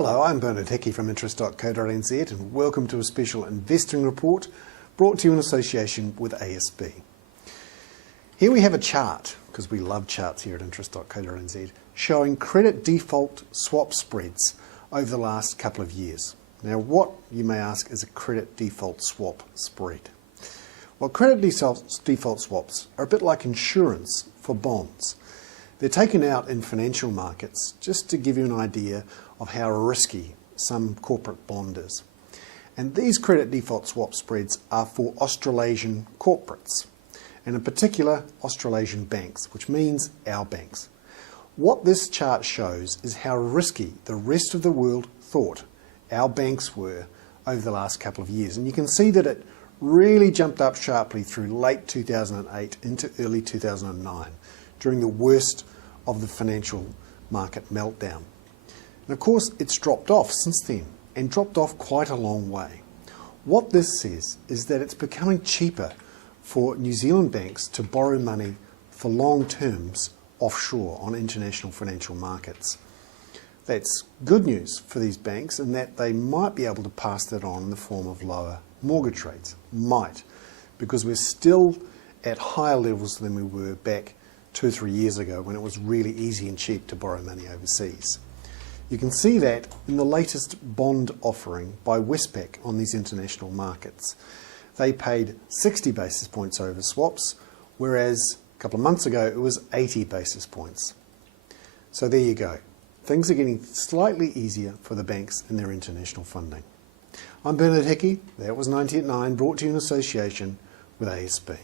Hello, I'm Bernard Hickey from interest.co.nz and welcome to a special investing report brought to you in association with ASB. Here we have a chart, because we love charts here at interest.co.nz, showing credit default swap spreads over the last couple of years. Now what, you may ask, is a credit default swap spread? Well, credit default swaps are a bit like insurance for bonds. They're taken out in financial markets just to give you an idea of how risky some corporate bond is. And these credit default swap spreads are for Australasian corporates, and in particular Australasian banks, which means our banks. What this chart shows is how risky the rest of the world thought our banks were over the last couple of years. And you can see that it really jumped up sharply through late 2008 into early 2009, during the worst of the financial market meltdown. And of course, it's dropped off since then, and dropped off quite a long way. What this says is that it's becoming cheaper for New Zealand banks to borrow money for long terms offshore on international financial markets. That's good news for these banks in that they might be able to pass that on in the form of lower mortgage rates. Might, because we're still at higher levels than we were back 2 or 3 years ago when it was really easy and cheap to borrow money overseas. You can see that in the latest bond offering by Westpac on these international markets. They paid 60 basis points over swaps, whereas a couple of months ago it was 80 basis points. So there you go. Things are getting slightly easier for the banks in their international funding. I'm Bernard Hickey. That was 90 at 9, brought to you in association with ASB.